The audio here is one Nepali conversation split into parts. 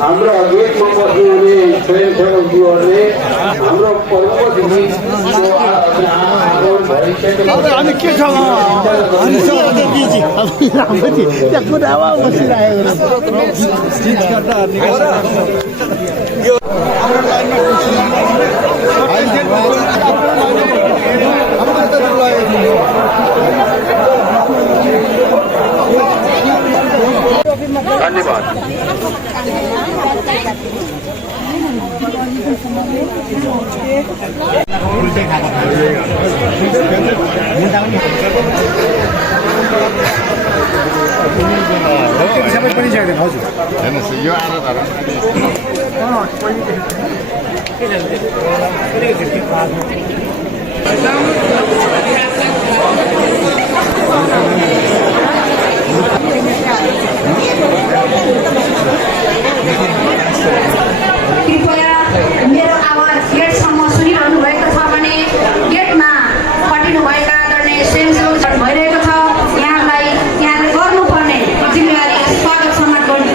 हाम्रो गेटमा बस्नुहुने स्वयंसेवकज्यूहरूले हाम्रो पर्वदेखि हामी के छ त्यहाँ कुरामा धन्यवाद। सबै पनि चाहिँदैन हजुर हेर्नुहोस् यो आधार कृपया मेरो आवाज गेटसम्म सुनिरहनु भएको छ भने गेटमा खटिनुभएका आदरणीय स्वयंसेवक भइरहेको छ यहाँलाई यहाँले गर्नुपर्ने जिम्मेवारी स्वागत सम्मान गर्नु।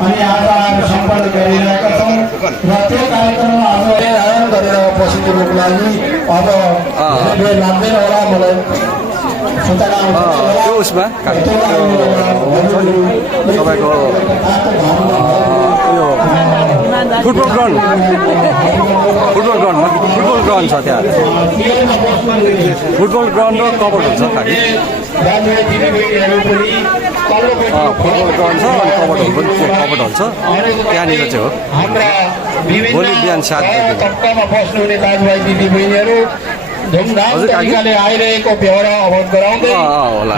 अनि आज सम्पन्न गरिरहेका छौँ र त्यो कार्यक्रममा आज आयोजन गरेर बसिदिनुको लागि अब लाग्दैन होला मलाई सूचना उसमा तपाईँको यो फुटबल ग्राउन्ड छ त्यहाँ फुटबल ग्राउन्ड र कभर हुन्छ खालि फुटबल ग्राउन्ड छ अनि कभर पनि कभर हुन्छ त्यहाँनिर चाहिँ हो भोलि बिहान 7 तबकामा बस्नुहुने दाजुभाइ दिदीबहिनीहरू धुमधाम तरिकाले आइरहेको बेहोरा अवगत गराउँदै होला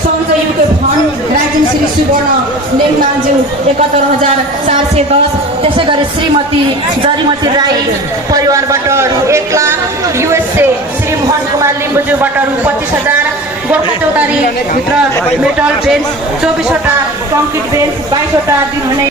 संघयुक्त फन्ड राजेन श्री सुवर्ण नेङमाज्यू 71,410। त्यसै गरी श्रीमती जरीमती राई परिवारबाट 1 लाख, USA श्री मोहन कुमार लिम्बुज्यूबाट 25,000, गोर्खा चौतारी भित्र मेटल बेन्च 24वटा, कङ्क्रिट बेन्च 22वटा दिनुहुने